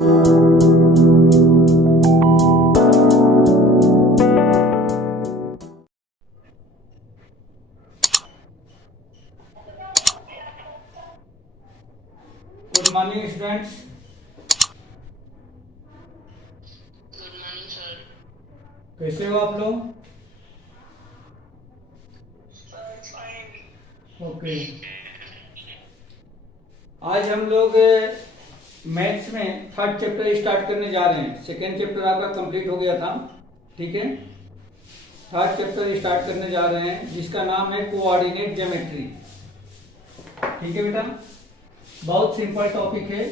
Good morning students. Good morning sir. कैसे हो आप लोग? फाइन। ओके, आज हम लोग मैथ्स में थर्ड चैप्टर स्टार्ट करने जा रहे हैं। सेकेंड चैप्टर आपका कंप्लीट हो गया था, ठीक है। थर्ड चैप्टर स्टार्ट करने जा रहे हैं जिसका नाम है कोऑर्डिनेट ज्योमेट्री। ठीक है बेटा, बहुत सिंपल टॉपिक है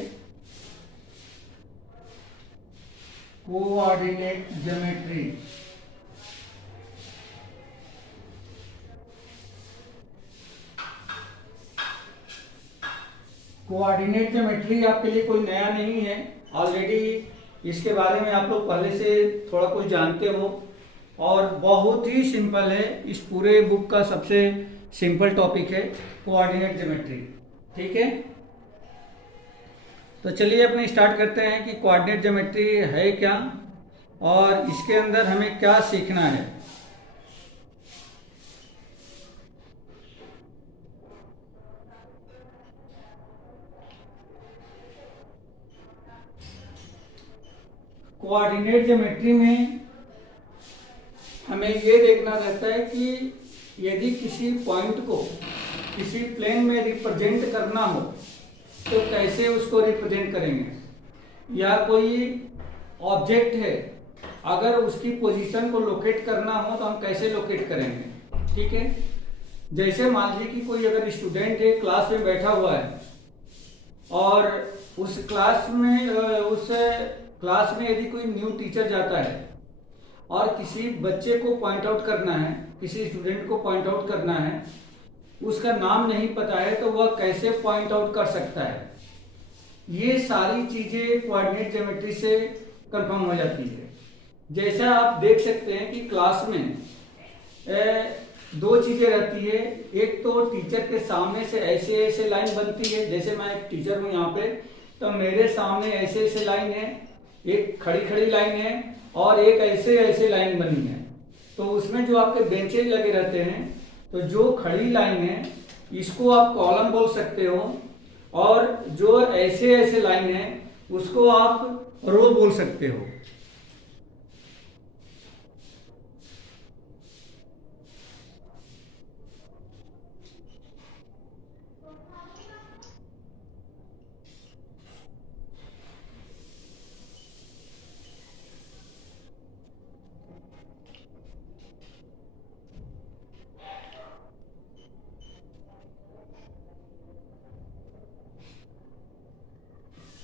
कोऑर्डिनेट ज्योमेट्री। कोऑर्डिनेट ज्योमेट्री आपके लिए कोई नया नहीं है, ऑलरेडी इसके बारे में आप लोग पहले से थोड़ा कुछ जानते हो और बहुत ही सिंपल है। इस पूरे बुक का सबसे सिंपल टॉपिक है कोऑर्डिनेट ज्योमेट्री, ठीक है। तो चलिए अपने स्टार्ट करते हैं कि कोऑर्डिनेट ज्योमेट्री है क्या और इसके अंदर हमें क्या सीखना है। कोऑर्डिनेट ज्योमेट्री में हमें ये देखना रहता है कि यदि किसी पॉइंट को किसी प्लेन में रिप्रेजेंट करना हो तो कैसे उसको रिप्रेजेंट करेंगे, या कोई ऑब्जेक्ट है अगर उसकी पोजीशन को लोकेट करना हो तो हम कैसे लोकेट करेंगे, ठीक है। जैसे मान लीजिए कि कोई अगर स्टूडेंट है क्लास में बैठा हुआ है और उस क्लास में यदि कोई न्यू टीचर जाता है और किसी बच्चे को पॉइंट आउट करना है, किसी स्टूडेंट को पॉइंट आउट करना है, उसका नाम नहीं पता है तो वह कैसे पॉइंट आउट कर सकता है। ये सारी चीजें कोऑर्डिनेट ज्योमेट्री से कंफर्म हो जाती है। जैसा आप देख सकते हैं कि क्लास में दो चीजें रहती है। एक तो टीचर के सामने से ऐसे ऐसे लाइन बनती है, जैसे मैं एक टीचर हूं यहाँ पे तो मेरे सामने ऐसे ऐसे लाइन है, एक खड़ी खड़ी लाइन है और एक ऐसे ऐसे लाइन बनी है। तो उसमें जो आपके बेंचेज लगे रहते हैं तो जो खड़ी लाइन है इसको आप कॉलम बोल सकते हो और जो ऐसे ऐसे लाइन है उसको आप रो बोल सकते हो।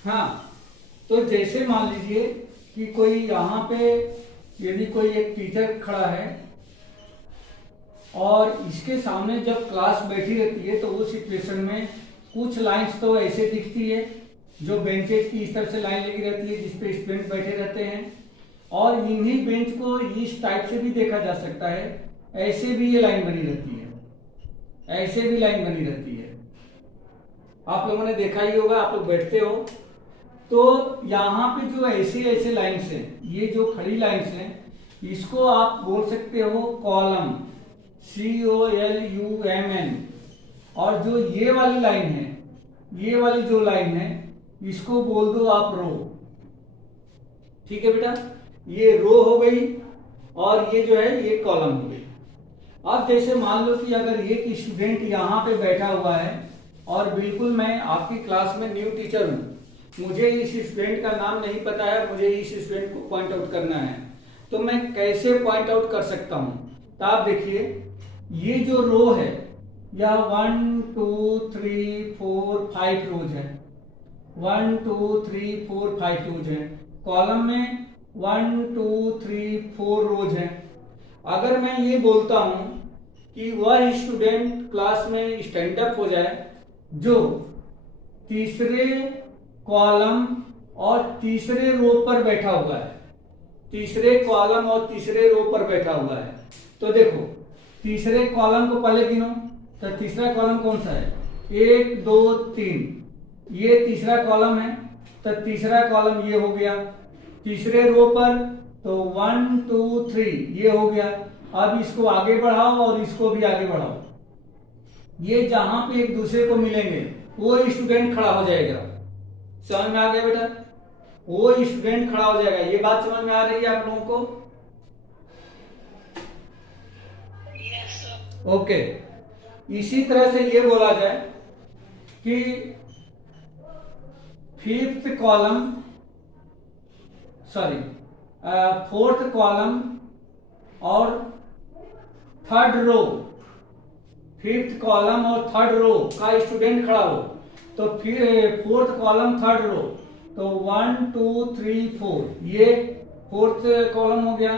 हाँ, तो जैसे मान लीजिए कि कोई यहाँ पे यदि कोई एक टीचर खड़ा है और इसके सामने जब क्लास बैठी रहती है तो उस सिचुएशन में कुछ लाइंस तो ऐसे दिखती है जो बेंचेस की इस तरह से लाइन लगी रहती है जिसपे स्टूडेंट बैठे रहते हैं, और इन्हीं बेंच को इस टाइप से भी देखा जा सकता है, ऐसे भी ये लाइन बनी रहती है, ऐसे भी लाइन बनी रहती है। आप लोगों ने देखा ही होगा, आप लोग बैठते हो तो यहाँ पे जो ऐसे ऐसे लाइन्स हैं, ये जो खड़ी लाइन्स हैं इसको आप बोल सकते हो कॉलम, COLUMN, और जो ये वाली लाइन है, ये वाली जो लाइन है इसको बोल दो आप रो। ठीक है बेटा, ये रो हो गई और ये जो है ये कॉलम हो गई। अब जैसे मान लो कि अगर एक स्टूडेंट यहाँ पे बैठा हुआ है और बिल्कुल मैं आपकी क्लास में न्यू टीचर हूँ, मुझे इस स्टूडेंट का नाम नहीं पता है, मुझे इस स्टूडेंट को पॉइंट आउट करना है, तो मैं कैसे पॉइंट आउट कर सकता हूं। तो आप देखिए ये जो रो है या 1 2 3 4 5 रोज है, 1 2 3 4 5 रोज है। कॉलम में 1 2 3 4 रोज है। अगर मैं ये बोलता हूं कि वह स्टूडेंट क्लास में स्टैंड अप हो जाए जो तीसरे कॉलम और तीसरे रो पर बैठा हुआ है, तीसरे कॉलम और तीसरे रो पर बैठा हुआ है। तो देखो तीसरे कॉलम को पहले गिनो, तो तीसरा कॉलम कौन सा है, 1 2 3, ये तीसरा कॉलम है तो तीसरा कॉलम ये हो गया। तीसरे रो पर तो 1 2 3 ये हो गया। अब इसको आगे बढ़ाओ और इसको भी आगे बढ़ाओ। ये जहां पे एक दूसरे को मिलेंगे वो स्टूडेंट खड़ा हो जाएगा। समझ में आ गया बेटा? वो स्टूडेंट खड़ा हो जाएगा। ये बात समझ में आ रही है आप लोगों को? ओके। इसी तरह से ये बोला जाए कि फोर्थ कॉलम और थर्ड रो, फिफ्थ कॉलम और थर्ड रो का स्टूडेंट खड़ा हो तो फिर फोर्थ कॉलम थर्ड रो तो 1 2 3 4 ये फोर्थ कॉलम हो गया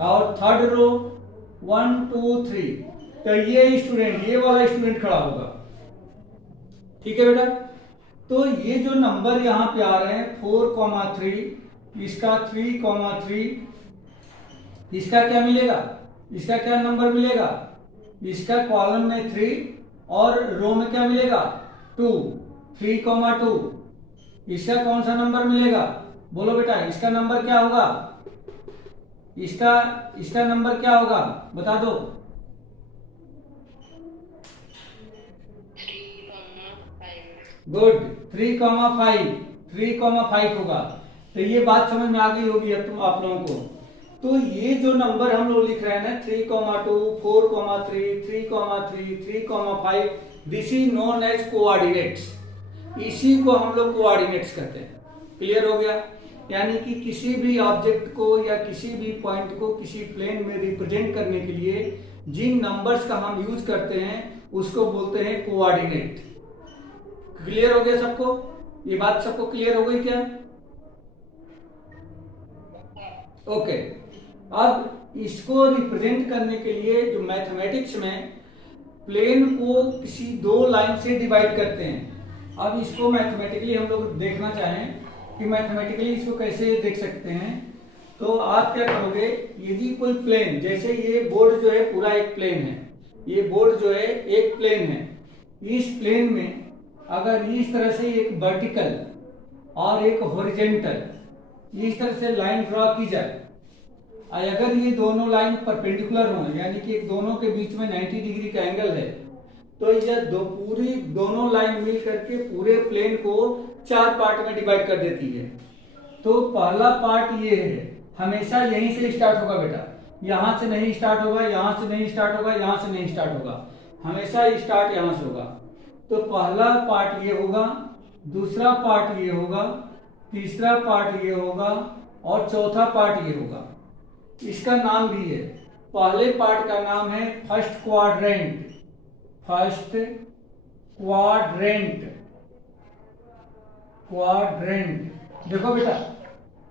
और थर्ड रो 1 2 3 तो ये वाला स्टूडेंट खड़ा होगा। ठीक है बेटा? तो ये जो नंबर यहां पे आ रहे हैं 4,3, इसका 3,3, इसका क्या मिलेगा? इसका क्या नंबर मिलेगा? इसका कॉलम में 3 और रो में क्या मिलेगा? 2, 3,2। इसका कौन सा नंबर मिलेगा? बोलो बेटा, इसका नंबर क्या होगा? इसका नंबर क्या होगा बता दो। 3,5। गुड, 3,5 होगा। तो ये बात समझ में आ गई होगी अब आप लोगों को। तो ये जो नंबर हम लोग लिख रहे हैं ना 3,2, 4,3, 3,3, 3,5, this is known as coordinates. इसी को हम लोग कोऑर्डिनेट्स कहते हैं। क्लियर हो गया? यानी कि किसी भी ऑब्जेक्ट को या किसी भी पॉइंट को किसी प्लेन में रिप्रेजेंट करने के लिए जिन नंबर्स का हम यूज करते हैं उसको बोलते हैं कोऑर्डिनेट। क्लियर हो गया सबको? ये बात सबको क्लियर हो गई क्या? ओके। अब इसको रिप्रेजेंट करने के लिए जो मैथमेटिक्स में प्लेन को किसी दो लाइन से डिवाइड करते हैं। अब इसको मैथमेटिकली हम लोग देखना चाहें कि मैथमेटिकली इसको कैसे देख सकते हैं, तो आप क्या करोगे, यदि कोई प्लेन, जैसे ये बोर्ड जो है पूरा एक प्लेन है, ये बोर्ड जो है एक प्लेन है, इस प्लेन में अगर इस तरह से एक वर्टिकल और एक हॉरिजॉन्टल इस तरह से लाइन ड्रॉ की जाए, अगर ये दोनों लाइन परपेंडिकुलर हो यानी कि दोनों के बीच में 90 डिग्री का एंगल है, तो यह पूरी दोनों लाइन मिल करके पूरे प्लेन को 4 पार्ट में डिवाइड कर देती है। तो पहला पार्ट ये है, हमेशा यहीं से स्टार्ट होगा बेटा, यहां से नहीं स्टार्ट होगा, यहां से नहीं स्टार्ट होगा, यहां से नहीं स्टार्ट होगा, हमेशा स्टार्ट यहां से होगा। तो पहला पार्ट ये होगा, दूसरा पार्ट ये होगा, तीसरा पार्ट ये होगा और चौथा पार्ट ये होगा। इसका नाम भी है, पहले पार्ट का नाम है first quadrant. First quadrant, quadrant. देखो बेटा,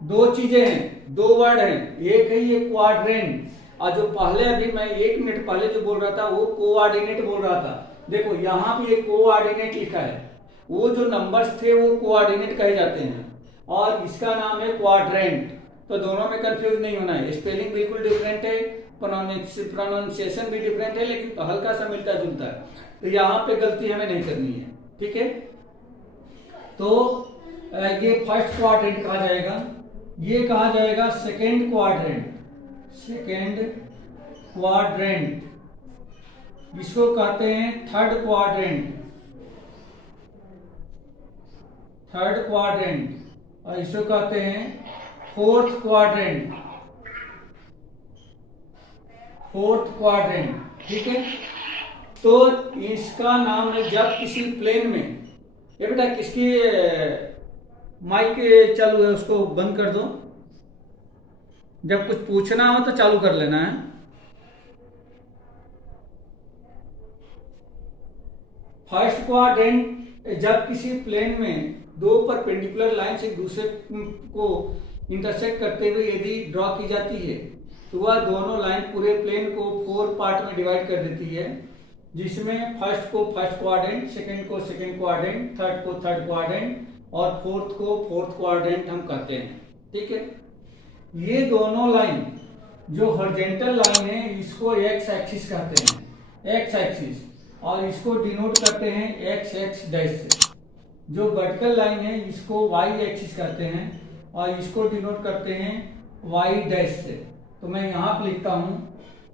दो चीजें हैं, दो वर्ड हैं, एक है ये क्वाड्रेंट और जो पहले अभी मैं 1 मिनट पहले जो बोल रहा था वो कोऑर्डिनेट बोल रहा था। देखो यहाँ भी एक कोऑर्डिनेट लिखा है, वो जो नंबर्स थे वो कोऑर्डिनेट कहे जाते हैं और इसका नाम है क्वाड्रेंट। तो दोनों में कंफ्यूज नहीं होना है, स्पेलिंग बिल्कुल डिफरेंट है, प्रोनाउंसिएशन भी डिफरेंट है, लेकिन हल्का सा मिलता जुलता है, तो यहाँ पे गलती हमें नहीं करनी है। ठीक है? तो ये फर्स्ट क्वाड्रेंट कहा जाएगा, ये कहा जाएगा सेकेंड क्वाड्रेंट। सेकेंड क्वाड्रेंट, इसको कहते हैं थर्ड क्वाड्रेंट। थर्ड क्वाड्रेंट, और इसको कहते हैं फोर्थ क्वाड्रेंट। Fourth quadrant. ठीक है? तो इसका नाम है, जब किसी प्लेन में, ये बेटा किसकी माइक चालू है उसको बंद कर दो, जब कुछ पूछना हो तो चालू कर लेना है। फर्स्ट क्वाड्रेंट, जब किसी प्लेन में दो परपेंडिकुलर लाइन से एक दूसरे को इंटरसेक्ट करते हुए यदि ड्रॉ की जाती है तो वह दोनों लाइन पूरे प्लेन को 4 पार्ट में डिवाइड कर देती है, जिसमें फर्स्ट को फर्स्ट क्वाड्रेंट, सेकंड को सेकंड क्वाड्रेंट, थर्ड को थर्ड क्वाड्रेंट और फोर्थ को फोर्थ क्वाड्रेंट हम कहते हैं। ठीक है? ये दोनों लाइन जो हॉरिजॉन्टल लाइन है इसको एक्स एक्सिस कहते हैं, एक्स एक्सिस, और इसको डिनोट करते हैं एक्स एक्स डैश से। जो वर्टिकल लाइन है इसको वाई एक्सिस कहते हैं और इसको डिनोट करते हैं वाई डैश से। तो मैं यहाँ पे लिखता हूँ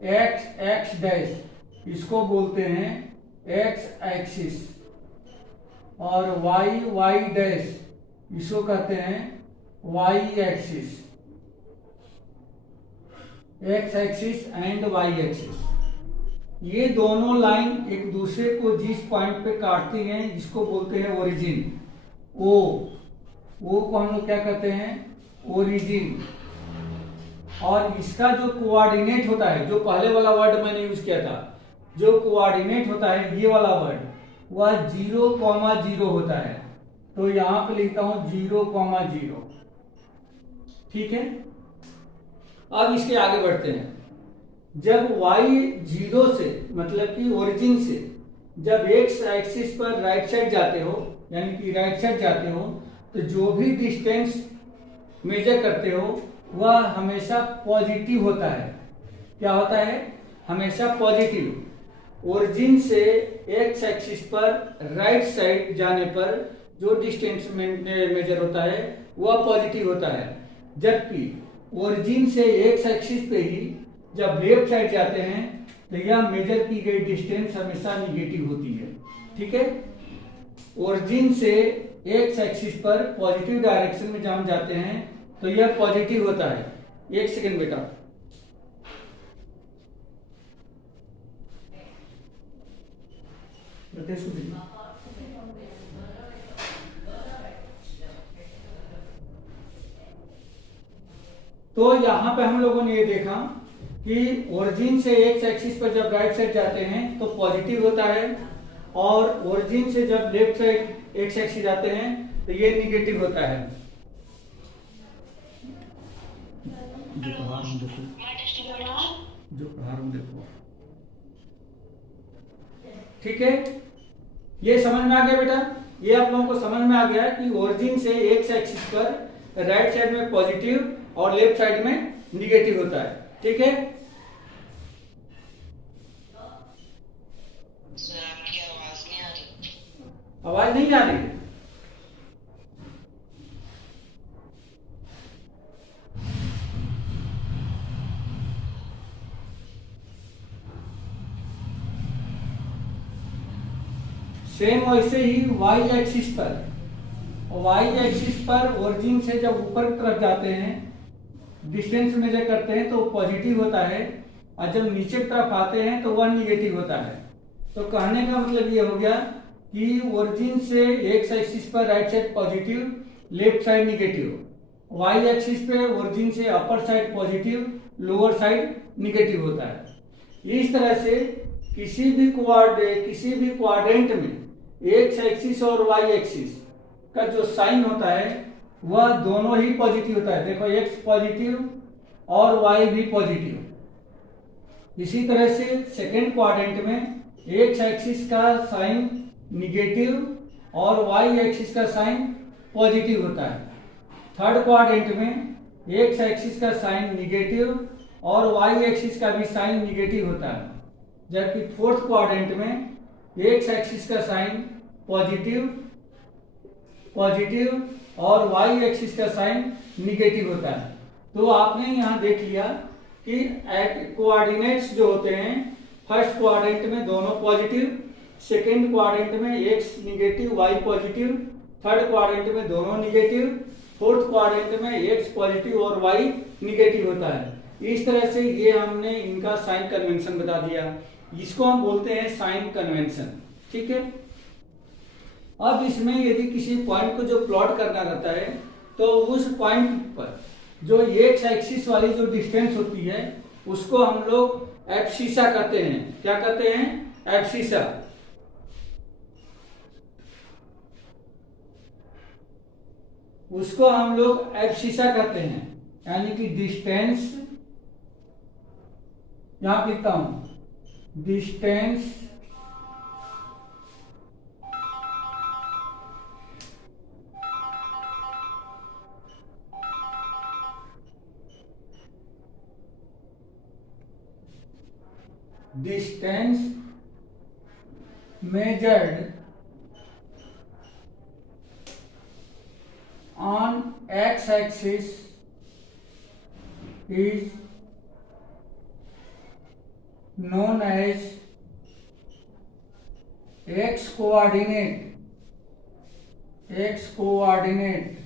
एक्स एक्स डैश, इसको बोलते हैं एक्स एक्सिस, और वाई वाई डैश इसको कहते हैं y axis, x axis and y axis. ये दोनों लाइन एक दूसरे को जिस पॉइंट पे काटती हैं इसको बोलते हैं ओरिजिन। ओ को हम लोग क्या कहते हैं, ओरिजिन। और इसका जो कोऑर्डिनेट होता है, जो पहले वाला वर्ड मैंने यूज किया था, जो कोऑर्डिनेट होता है ये वाला वर्ड, वह 0,0 होता है। तो यहां पे लिखता हूं 0,0। ठीक है, अब इसके आगे बढ़ते हैं। जब y 0 से मतलब कि ओरिजिन से जब x एक्सिस पर राइट साइड जाते हो, यानी कि राइट साइड जाते हो, तो जो भी डिस्टेंस मेजर करते हो वह हमेशा पॉजिटिव होता है। क्या होता है, हमेशा पॉजिटिव। ओरिजिन से x एक्सिस पर राइट साइड जाने पर जो डिस्टेंस मेजर होता है वह पॉजिटिव होता है, जबकि ओरिजिन से x एक्सिस पे ही जब लेफ्ट साइड जाते हैं तो यह मेजर की गई डिस्टेंस हमेशा निगेटिव होती है। ठीक है, ओरिजिन से एक्स एक्सिस पर पॉजिटिव डायरेक्शन में जब हम जाते हैं तो यह पॉजिटिव होता है। एक सेकेंड बेटा, तो यहां पे हम लोगों ने ये देखा कि ओरिजिन से एक्स एक्सिस पर जब राइट साइड जाते हैं तो पॉजिटिव होता है, और ओरिजिन से जब लेफ्ट साइड एक्स एक्सिस जाते हैं तो ये निगेटिव होता है। जो पहाड़ हम देखो, ठीक है, ये समझ में आ गया बेटा? ये आप लोगों को समझ में आ गया कि ओरिजिन से एक्स एक्सिस पर राइट साइड में पॉजिटिव और लेफ्ट साइड में निगेटिव होता है। ठीक है, सर आपकी आवाज नहीं आ रही। आवाज नहीं आ रही? सेम वैसे ही वाई एक्सिस पर ओरिजिन से जब ऊपर की तरफ जाते हैं, डिस्टेंस मेजर करते हैं तो पॉजिटिव होता है, और जब नीचे की तरफ आते हैं तो वह निगेटिव होता है। तो कहने का मतलब ये हो गया कि ओरिजिन से एक्स एक्सिस पर right side positive, left side negative. Y axis पे ओरिजिन से upper side positive, lower side negative होता है। इस तरह से किसी भी क्वाड्रेंट में एक्स एक्सिस और वाई एक्सिस का जो साइन होता है वह दोनों ही पॉजिटिव होता है। देखो, एक्स पॉजिटिव और वाई भी पॉजिटिव। इसी तरह से सेकेंड क्वाड्रेंट में एक्स एक्सिस का साइन निगेटिव और वाई एक्सिस का साइन पॉजिटिव होता है। थर्ड क्वाड्रेंट में एक्स एक्सिस का साइन निगेटिव और वाई एक्सिस का भी साइन निगेटिव होता है, जबकि फोर्थ क्वाड्रेंट में एक्स एक्सिस का साइन पॉजिटिव और वाई एक्सिस का साइन निगेटिव होता है। तो आपने यहां देख लिया कि कोऑर्डिनेट्स जो होते हैं, फर्स्ट क्वाड्रेंट में दोनों पॉजिटिव, सेकेंड क्वाड्रेंट में x negative y positive, third quadrant में दोनों निगेटिव, फोर्थ क्वाड्रेंट में एक्स पॉजिटिव और वाई निगेटिव होता है। इस तरह से ये हमने इनका साइन कन्वेंशन बता दिया, इसको हम बोलते हैं साइन कन्वेंशन। ठीक है, अब इसमें यदि किसी पॉइंट को जो प्लॉट करना रहता है तो उस पॉइंट पर जो एक्स एक्सिस वाली जो डिस्टेंस होती है उसको हम लोग एब्सिसा कहते हैं। क्या कहते हैं? एब्सिसा। उसको हम लोग एब्सिसा कहते हैं, यानी कि डिस्टेंस, यहां पे लिखता हूं distance measured axis is known as x coordinate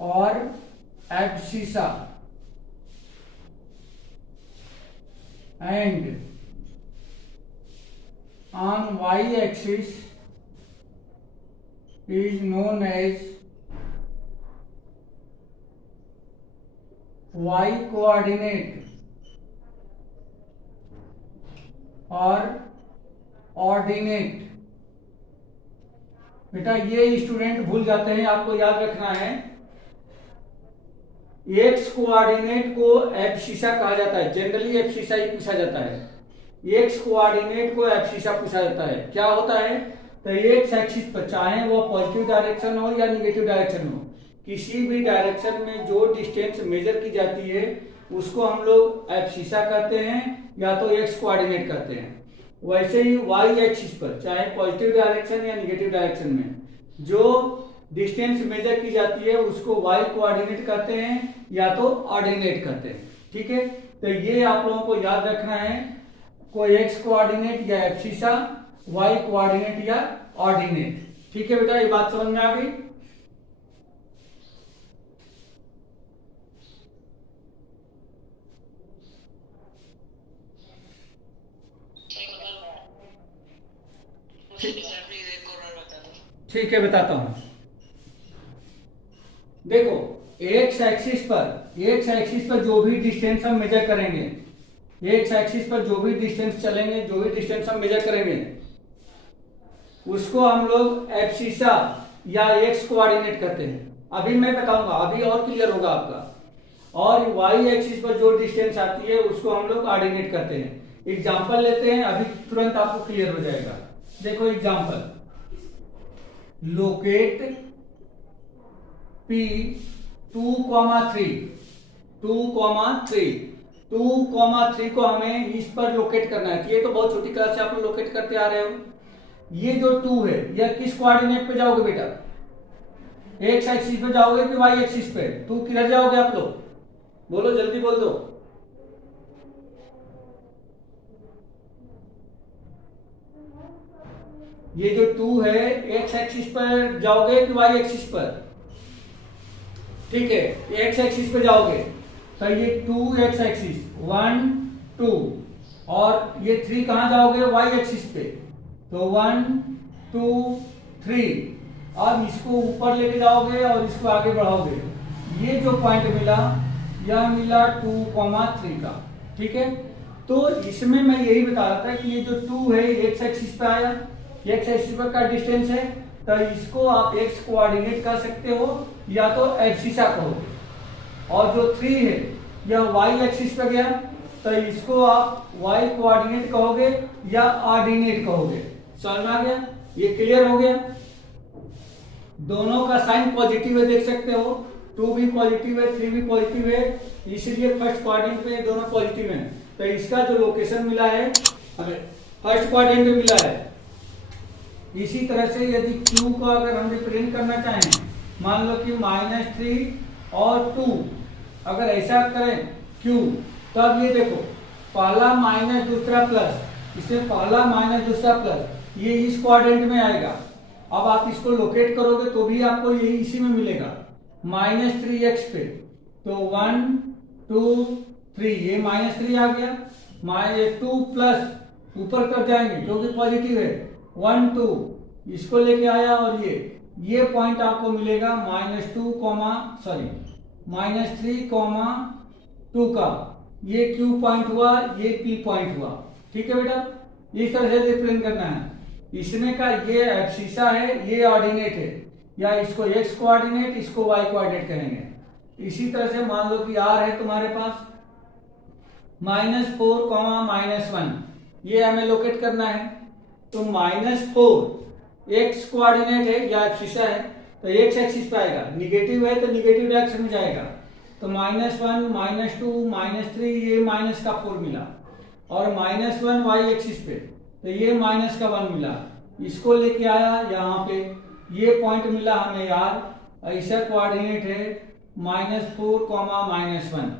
or abscissa, and on y axis is known as y coordinate और ऑर्डिनेट। बेटा ये स्टूडेंट भूल जाते हैं, आपको याद रखना है एक्स कोऑर्डिनेट को एब्सिसा कहा जाता है। जनरली एब्सिसा ही पूछा जाता है, एक्स कोऑर्डिनेट को एब्सिसा पूछा जाता है। क्या होता है, तो एक्स एक्सिस पर चाहे वो पॉजिटिव डायरेक्शन हो या निगेटिव डायरेक्शन हो, किसी भी डायरेक्शन में जो डिस्टेंस मेजर की जाती है उसको हम लोग एब्सिसा कहते हैं या तो एक्स कोऑर्डिनेट करते हैं। वैसे ही वाई एक्सिस पर चाहे पॉजिटिव डायरेक्शन या निगेटिव डायरेक्शन में जो डिस्टेंस मेजर की जाती है उसको वाई कोऑर्डिनेट करते हैं या तो ऑर्डिनेट करते हैं। ठीक है, तो ये आप लोगों को याद रखना है, कोई एक्स कोऑर्डिनेट या एब्सिसा, वाई कोऑर्डिनेट या ऑर्डिनेट। ठीक है बेटा, ये बात समझ में आ गई। ठीक है, बताता हूं। देखो एक्स एक्सिस पर जो भी डिस्टेंस हम मेजर करेंगे, एक्स एक्सिस पर जो भी डिस्टेंस चलेंगे, जो भी डिस्टेंस हम मेजर करेंगे उसको हम लोग एब्सिसा या एक्स कोऑर्डिनेट करते हैं। अभी मैं बताऊंगा, अभी और क्लियर होगा आपका। और वाई एक्सिस पर जो डिस्टेंस आती है उसको हम लोग ऑर्डिनेट करते हैं। एग्जांपल लेते हैं, अभी तुरंत आपको क्लियर हो जाएगा। देखो एग्जांपल, लोकेट P 2,3 2,3 को हमें इस पर लोकेट करना है। ये तो बहुत छोटी क्लास से आप लोग लोकेट करते आ रहे हो। ये जो 2 है यह किस कोऑर्डिनेट पे जाओगे बेटा, एक्स एक्सिस पे जाओगे कि वाई एक्सिस पे? 2 किधर जाओगे आप लोग, बोलो जल्दी बोल दो। ये जो 2 है एक्स एक्सिस पर जाओगे कि वाई एक्सिस पर? ठीक है, एक्स एक्सिस पे जाओगे तो ये 2 एक्स एक्सिस 1 2, और ये 3 कहां जाओगे, वाई एक्सिस पे। तो 1 2 3, अब इसको ऊपर लेके जाओगे और इसको आगे बढ़ाओगे। ये जो पॉइंट मिला यह मिला 2,3 का। ठीक है, तो इसमें मैं यही बता रहा था कि ये जो 2 है एक्स एक्सिस पे आया, एक्स एक्सिस पर का डिस्टेंस है, तो इसको आप एक्स कोऑर्डिनेट कर सकते हो या तो एब्सिसा कहोगे। और जो 3 है यह वाई एक्सिस पे गया, तो इसको आप वाई कोऑर्डिनेट कहोगे या ऑर्डिनेट कहोगे। समझ में आ गया, ये क्लियर हो गया। दोनों का साइन पॉजिटिव है, देख सकते हो, 2 भी पॉजिटिव है, 3 भी पॉजिटिव है, इसलिए फर्स्ट क्वाड्रेंट में दोनों पॉजिटिव हैं। तो इसका जो लोकेशन मिला है हमें फर्स्ट क्वाड्रेंट में मिला है। इसी तरह से यदि Q को अगर हम रिप्रेजेंट करना चाहें, मान लो कि -3 और 2, अगर ऐसा करें Q, तब ये देखो पहला माइनस दूसरा प्लस, इसे पहला माइनस दूसरा प्लस, ये इस क्वाड्रेंट में आएगा। अब आप इसको लोकेट करोगे तो भी आपको यही इसी में मिलेगा, -3x पे। तो 1 2 3, ये -3 आ गया, -2 प्लस ऊपर कर जाएंगे क्योंकि पॉजिटिव है, 1 2 इसको लेके आया, और ये पॉइंट आपको मिलेगा -3, -2 का, ये Q पॉइंट हुआ, ये P पॉइंट हुआ। ठीक है बेटा, इस तरह से रिप्रेजेंट करना है। इसमें का ये एब्सिसा है, ये ऑर्डिनेट है, या इसको एक्स कोऑर्डिनेट, इसको वाई कोऑर्डिनेट करेंगे। इसी तरह से मान लो कि R है तुम्हारे पास -4, -1, ये हमें लोकेट करना है। तो -4 एक्स कोऑर्डिनेट है या एब्सिसा है, तो एक्स एक्सिस पे आएगा, निगेटिव है तो निगेटिव डायरेक्शन में जाएगा। तो -1 -2 -3, ये माइनस का 4 मिला, और -1 वाई एक्सिस पे, तो ये -1 मिला। इसको लेके आया यहाँ पे, ये पॉइंट मिला हमें यार, ऐसा कोऑर्डिनेट है -4, -1।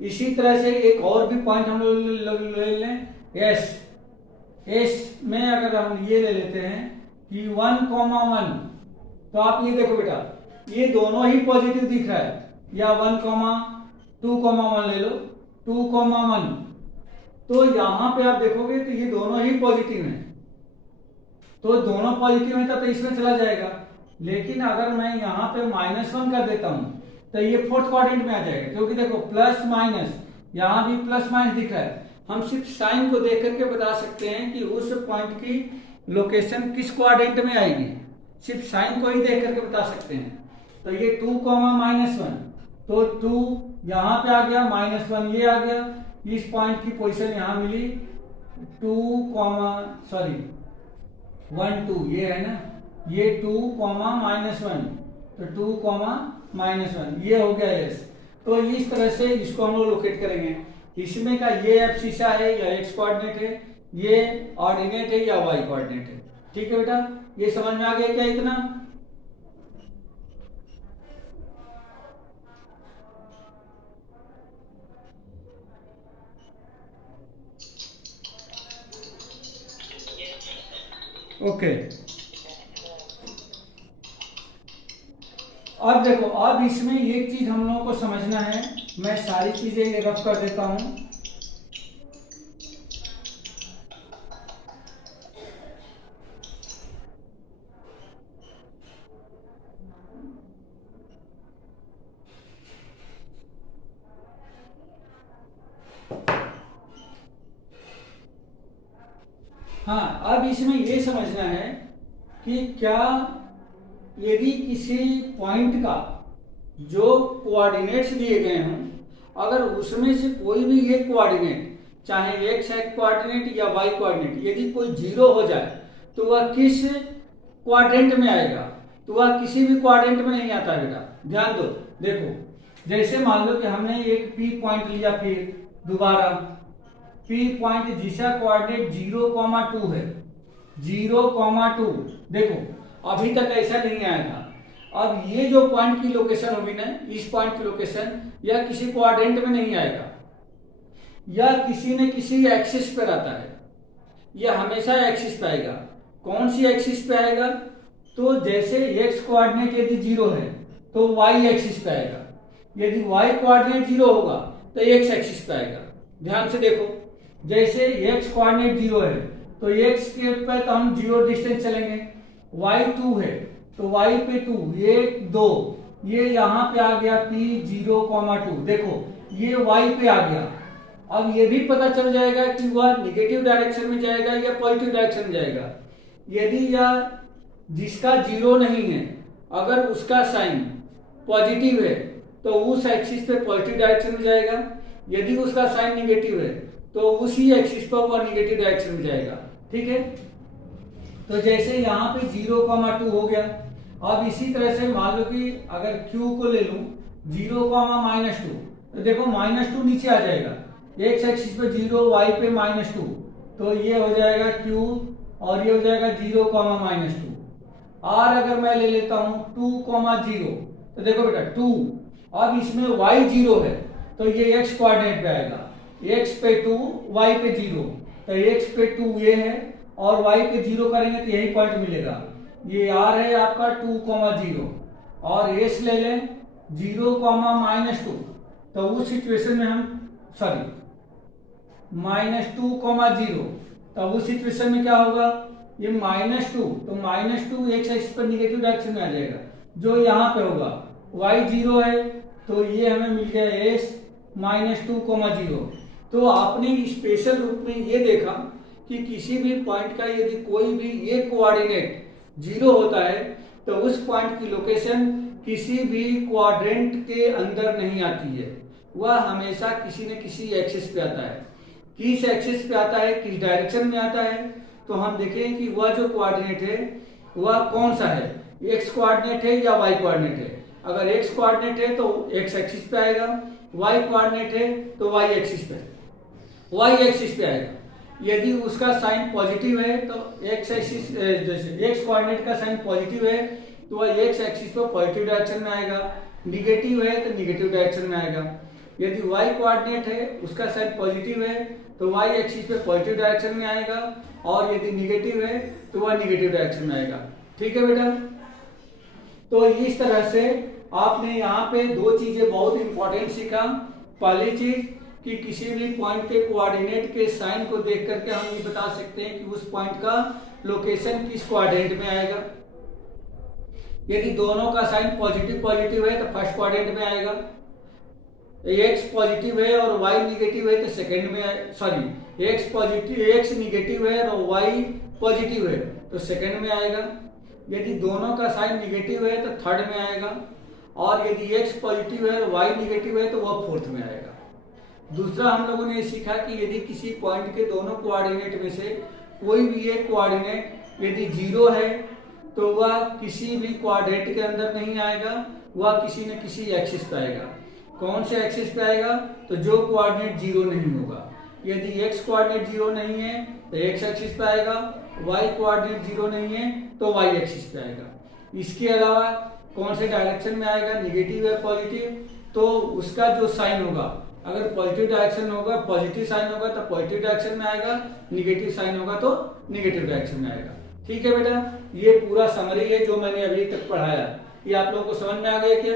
इसी तरह से एक और भी पॉइंट हम लोग ले लें, एस में अगर हम ये ले लेते हैं कि 1, 1, तो आप ये देखो बेटा, ये दोनों ही पॉजिटिव दिख रहा है, या 1, 2, 1 ले लो, 2, 1, तो यहां पे आप देखोगे तो ये दोनों ही पॉजिटिव हैं, तो दोनों पॉजिटिव हैं तो इसमें चला जाएगा। लेकिन अगर मैं यहाँ पे -1 कर देता हूं तो ये फोर्थ क्वाड्रेंट में आ जाएगा, क्योंकि देखो प्लस माइनस, यहाँ भी प्लस माइनस दिख रहा है। हम सिर्फ साइन को देख करके बता सकते हैं कि उस पॉइंट की लोकेशन किस क्वाड्रेंट में आएगी, सिर्फ साइन को ही देख करके बता सकते हैं। तो ये 2, -1, तो 2 यहाँ पे आ गया, -1 ये आ गया, इस पॉइंट की पोजीशन यहाँ मिली 1, 2, ये है ना, ये 2, -1, तो 2, -1 ये हो गया एस। तो इस तरह से इसको हम लोग लोकेट करेंगे। इसमें का ये एब्सिसा है या एक्स कोऑर्डिनेट है, ये ऑर्डिनेट है या वाई कोऑर्डिनेट है। ठीक है बेटा, ये समझ में आ गया क्या इतना? ओके, अब देखो, अब इसमें एक चीज हम लोगों को समझना है, मैं सारी चीजें रफ कर देता हूं। हाँ, अब इसमें ये समझना है कि क्या यदि किसी पॉइंट का जो कोऑर्डिनेट्स दिए गए हों, अगर उसमें से कोई भी एक कोऑर्डिनेट, चाहे एक्स कोऑर्डिनेट या वाई कोऑर्डिनेट, यदि कोई जीरो हो जाए तो वह किस क्वाड्रेंट में आएगा? तो वह किसी भी क्वाड्रेंट में नहीं आता बेटा, ध्यान दो। देखो, जैसे मान लो कि हमने एक पी पॉइंट लिया, फिर दोबारा पी पॉइंट जिसका कोऑर्डिनेट 0, 2 है, 0, 2, देखो अभी तक ऐसा नहीं आया था। अब ये जो पॉइंट की लोकेशन होगी ना, इस पॉइंट की लोकेशन या किसी क्वाड्रेंट में नहीं आएगा, या किसी न किसी एक्सिस पे रहता है, यह हमेशा एक्सिस पे आएगा। कौन सी एक्सिस पे आएगा? तो जैसे एक्स कोऑर्डिनेट यदि 0 है तो वाई एक्सिस पे आएगा, यदि वाई कोऑर्डिनेट 0 होगा तो एक्स एक्सिस पे आएगा। ध्यान से देखो, जैसे एक्स कोऑर्डिनेट 0 है तो एक्स के पे तो हम 0 डिस्टेंस चलेंगे, y 2 है तो y पे 2, 1, 2, ये यहाँ पे आ गया P 0, 2, देखो ये y पे आ गया। अब ये भी पता चल जाएगा कि वह निगेटिव डायरेक्शन में जाएगा या पॉजिटिव डायरेक्शन में जाएगा। यदि यह जिसका 0 नहीं है, अगर उसका साइन पॉजिटिव है तो उस एक्सिस पे पॉजिटिव डायरेक्शन में जाएगा, यदि उसका साइन निगेटिव है तो उसी एक्सिस पर वह निगेटिव डायरेक्शन में जाएगा। ठीक है, तो जैसे यहाँ पे 0, 2 हो गया। अब इसी तरह से मान लो कि अगर Q को ले लूं 0, -2, तो देखो -2 नीचे आ जाएगा, एक्स एक्सिस पे 0, वाई पे -2, तो ये हो जाएगा Q और ये हो जाएगा 0, -2। और अगर मैं ले लेता हूं 2, 0, तो देखो बेटा 2, अब इसमें y 0 है तो ये x कोऑर्डिनेट पे आएगा, x पे 2, y पे 0, तो x पे 2 ये है और y पे 0 करेंगे तो यही पॉइंट मिलेगा। ये r है आपका 2, 0 और s ले लें 0, -2, तो उस सिचुएशन में हम -2, 0, तब उस सिचुएशन में क्या होगा? ये -2, तो -2 एक्स एक्सिस पर निगेटिव डायरेक्शन में आ जाएगा, जो यहाँ पे होगा y 0 है तो ये हमें मिल गया s -2, 0। तो आपने स्पेशल रूप में ये देखा कि किसी भी पॉइंट का यदि कोई भी एक कोऑर्डिनेट 0 होता है तो उस पॉइंट की लोकेशन किसी भी क्वाड्रेंट के अंदर नहीं आती है, वह हमेशा किसी न किसी एक्सिस पे आता है। किस एक्सिस पे आता है, किस डायरेक्शन में आता है, तो हम देखें कि वह जो कोऑर्डिनेट है वह कौन सा है, एक्स कोऑर्डिनेट है या वाई कोऑर्डिनेट है। अगर एक्स कोऑर्डिनेट है तो एक्स एक्सिस पे आएगा, वाई कोऑर्डिनेट है तो वाई एक्सिस पे आएगा। यदि उसका साइन पॉजिटिव है तो एक्स एक्सिस, जैसे एक्स कोऑर्डिनेट का साइन पॉजिटिव है तो वह एक्स एक्सिस पर पॉजिटिव डायरेक्शन में आएगा, निगेटिव है तो निगेटिव डायरेक्शन में आएगा। यदि वाई कोऑर्डिनेट है उसका साइड पॉजिटिव है तो वाई एक्सिस पे पॉजिटिव डायरेक्शन में आएगा, और यदि निगेटिव है तो वह निगेटिव डायरेक्शन में आएगा। ठीक है बेटा, तो इस तरह से आपने यहाँ पे दो चीजें बहुत इंपॉर्टेंट सीखा। पहली चीज कि किसी भी पॉइंट के कोऑर्डिनेट के साइन को देख करके हम ये बता सकते हैं कि उस पॉइंट का लोकेशन किस कोऑर्डिनेट में आएगा। यदि दोनों का साइन पॉजिटिव पॉजिटिव है तो फर्स्ट क्वाड्रेंट में आएगा, एक्स पॉजिटिव है और वाई निगेटिव है तो सेकंड में, sorry x positive x negative है और वाई पॉजिटिव है तो सेकंड में आएगा। यदि दोनों का साइन निगेटिव है तो थर्ड में आएगा, और यदि एक्स पॉजिटिव है और वाई निगेटिव है तो वह फोर्थ में आएगा। दूसरा हम लोगों ने सीखा कि यदि किसी पॉइंट के दोनों कोऑर्डिनेट में से कोई भी एक कोऑर्डिनेट यदि जीरो है तो वह किसी भी क्वाड्रेंट के अंदर नहीं आएगा, वह किसी न किसी एक्सिस पे आएगा। कौन से एक्सिस पे आएगा? तो जो कोऑर्डिनेट जीरो नहीं होगा। यदि एक्स कोऑर्डिनेट जीरो नहीं है तो एक्स एक्सिस पे आएगा, वाई कोऑर्डिनेट जीरो नहीं है तो वाई एक्सिस पे आएगा। इसके अलावा कौन से डायरेक्शन में आएगा, निगेटिव या पॉजिटिव, तो उसका जो साइन होगा, अगर पॉजिटिव डायरेक्शन होगा, पॉजिटिव साइन होगा तो पॉजिटिव डायरेक्शन में आएगा, निगेटिव साइन होगा तो निगेटिव डायरेक्शन में आएगा। ठीक है बेटा, ये पूरा समरी है जो मैंने अभी तक पढ़ाया। ये आप लोगों को समझ में आ गया क्या?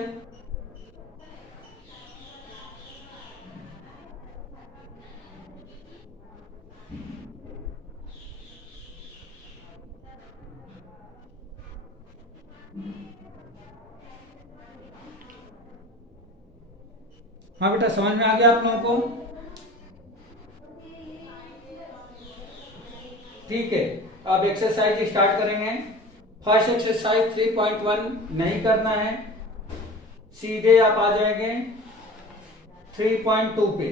हाँ बेटा, समझ में आ गया आप लोगों को? ठीक है, अब एक्सरसाइज स्टार्ट करेंगे। फर्स्ट एक्सरसाइज 3.1 नहीं करना है, सीधे आप आ जाएंगे 3.2 पे।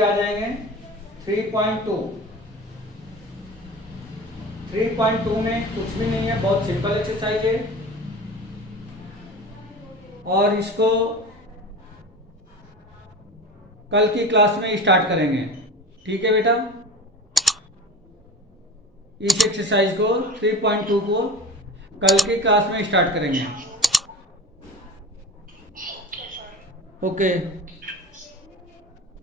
आ जाएंगे 3.2 में कुछ भी नहीं है, बहुत सिंपल एक्सरसाइज है, और इसको कल की क्लास में स्टार्ट करेंगे। ठीक है बेटा, इस एक्सरसाइज को 3.2 को कल की क्लास में स्टार्ट करेंगे। ओके।